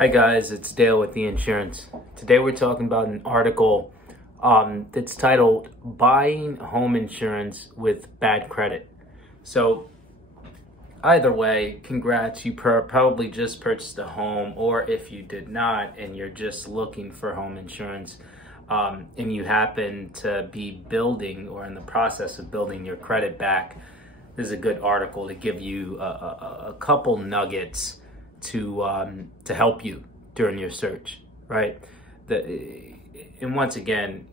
Hi guys, it's Dale with the insurance. Today we're talking about an article that's titled Buying Home Insurance with Bad Credit. So either way, congrats, you probably just purchased a home, or if you did not and you're just looking for home insurance and you happen to be building or in the process of building your credit back, this is a good article to give you a couple nuggets to help you during your search, right? And once again,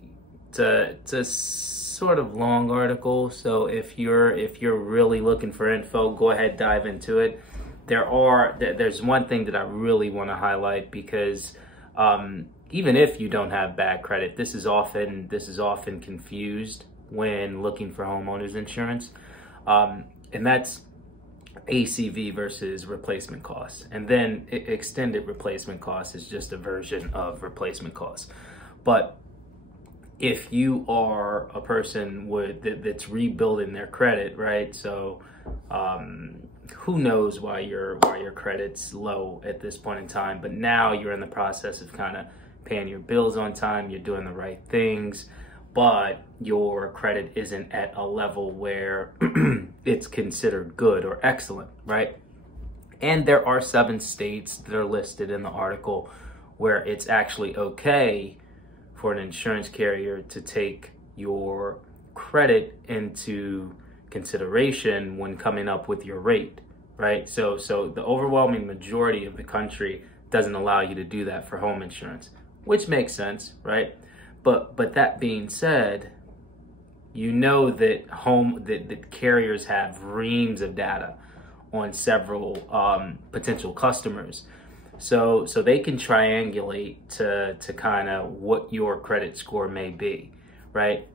it's a sort of long article, so if you're really looking for info, go ahead, dive into it. There's one thing that I really want to highlight, because even if you don't have bad credit, this is often confused when looking for homeowners insurance, and that's ACV versus replacement costs. And then extended replacement costs is just a version of replacement costs. But if you are a person that's rebuilding their credit, right? So who knows why your credit's low at this point in time, but now you're in the process of kind of paying your bills on time, you're doing the right things, but your credit isn't at a level where it's considered good or excellent, right? And there are 7 states that are listed in the article where it's actually okay for an insurance carrier to take your credit into consideration when coming up with your rate, right? So the overwhelming majority of the country doesn't allow you to do that for home insurance, which makes sense, right? But that being said, you know that carriers have reams of data on several potential customers, so they can triangulate to kind of what your credit score may be, right?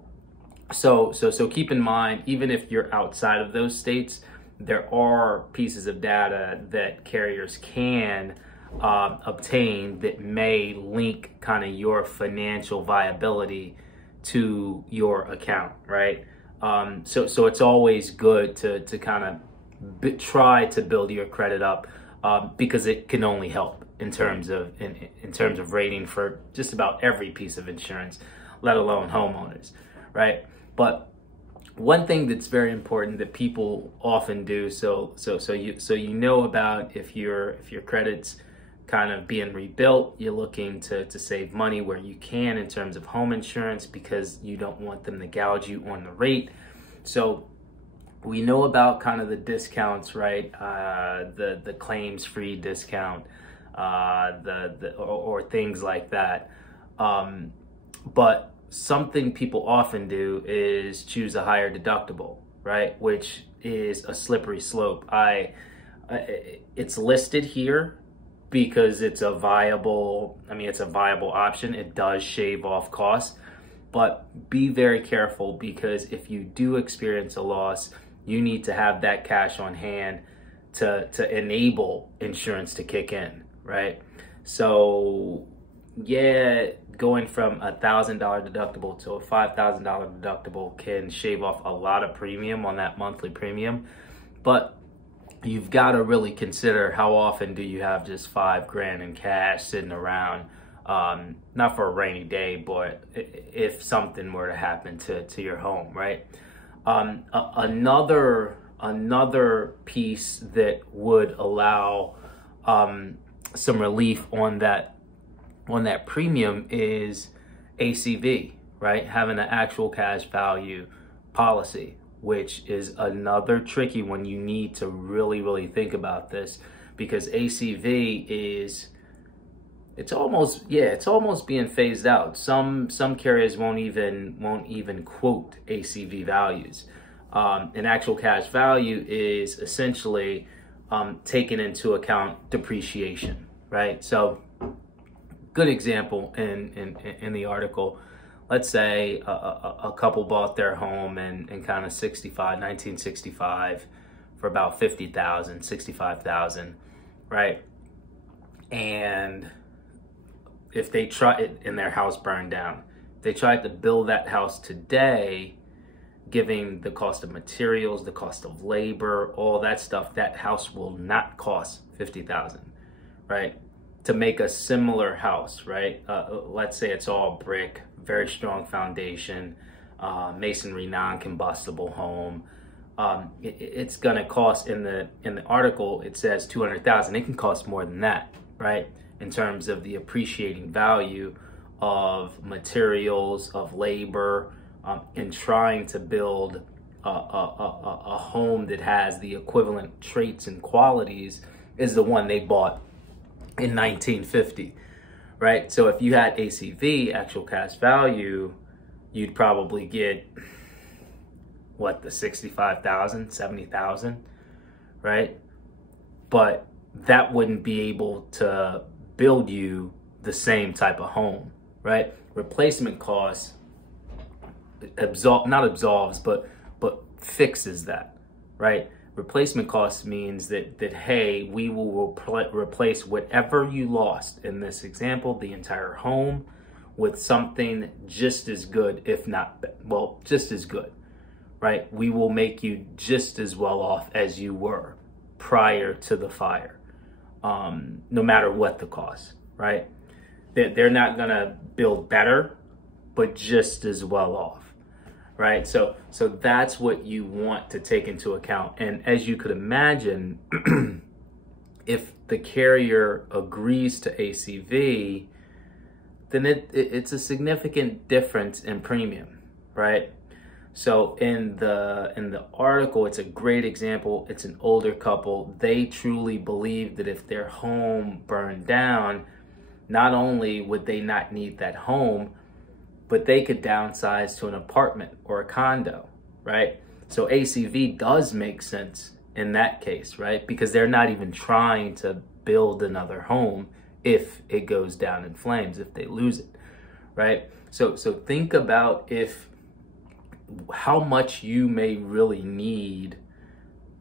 So keep in mind, even if you're outside of those states, there are pieces of data that carriers can obtain that may link kind of your financial viability to your account, right? So it's always good to kind of try to build your credit up, because it can only help in terms of rating for just about every piece of insurance, let alone homeowners, right? But one thing that's very important that people often do, so you know about if your credit's kind of being rebuilt, you're looking to save money where you can in terms of home insurance, because you don't want them to gouge you on the rate. So we know about kind of the discounts, right? The claims free discount, or things like that. But something people often do is choose a higher deductible, right? Which is a slippery slope. It's listed here because it's a viable option. It does shave off costs, but be very careful, because if you do experience a loss, you need to have that cash on hand to enable insurance to kick in, right? So yeah, going from $1,000 deductible to a $5,000 deductible can shave off a lot of premium on that monthly premium, but you've got to really consider how often do you have just $5,000 in cash sitting around, not for a rainy day, but if something were to happen to your home, right? Another piece that would allow some relief on that premium is ACV, right? Having an actual cash value policy, which is another tricky one. You need to really think about this, because ACV it's almost being phased out. Some carriers won't even quote ACV values. An actual cash value is essentially taking into account depreciation, right? So good example in the article. Let's say a couple bought their home in kind of 1965 for about $50,000, $65,000, right? And if they try it and their house burned down, they tried to build that house today, giving the cost of materials, the cost of labor, all that stuff, that house will not cost $50,000, right? to make a similar house, right? Let's say it's all brick, very strong foundation, masonry, non-combustible home. It's gonna cost, in the article it says $200,000. It can cost more than that, right? In terms of the appreciating value of materials, of labor, in trying to build a home that has the equivalent traits and qualities is the one they bought in 1950, right? So if you had ACV, actual cash value, you'd probably get what, the 65,000, 70,000, right? But that wouldn't be able to build you the same type of home, right? Replacement costs not absolves, but fixes that, right? Replacement cost means that hey, we will replace whatever you lost, in this example, the entire home, with something just as good, if not, well, just as good, right? We will make you just as well off as you were prior to the fire, no matter what the cost, right? They're not gonna build better, but just as well off. Right, so that's what you want to take into account. And as you could imagine, if the carrier agrees to ACV, then it's a significant difference in premium, right? So in the article, it's a great example. It's an older couple. They truly believe that if their home burned down, not only would they not need that home, but they could downsize to an apartment or a condo, right? So ACV does make sense in that case, right? Because they're not even trying to build another home if it goes down in flames, if they lose it, right? So think about how much you may really need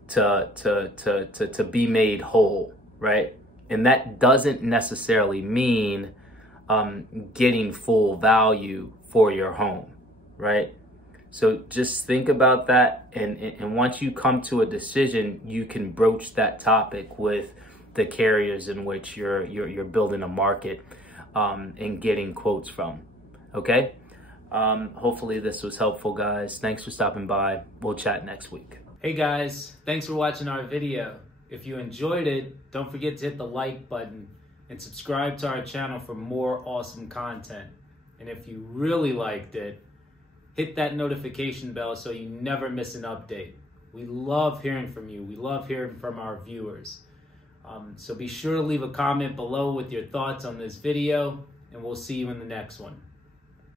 to be made whole, right? And that doesn't necessarily mean getting full value for your home, right? So just think about that, and once you come to a decision, you can broach that topic with the carriers in which you're building a market and getting quotes from. Okay, hopefully this was helpful, guys. Thanks for stopping by. We'll chat next week. Hey guys, thanks for watching our video. If you enjoyed it, don't forget to hit the like button and subscribe to our channel for more awesome content. And if you really liked it, hit that notification bell so you never miss an update. We love hearing from you. We love hearing from our viewers. So be sure to leave a comment below with your thoughts on this video, and we'll see you in the next one.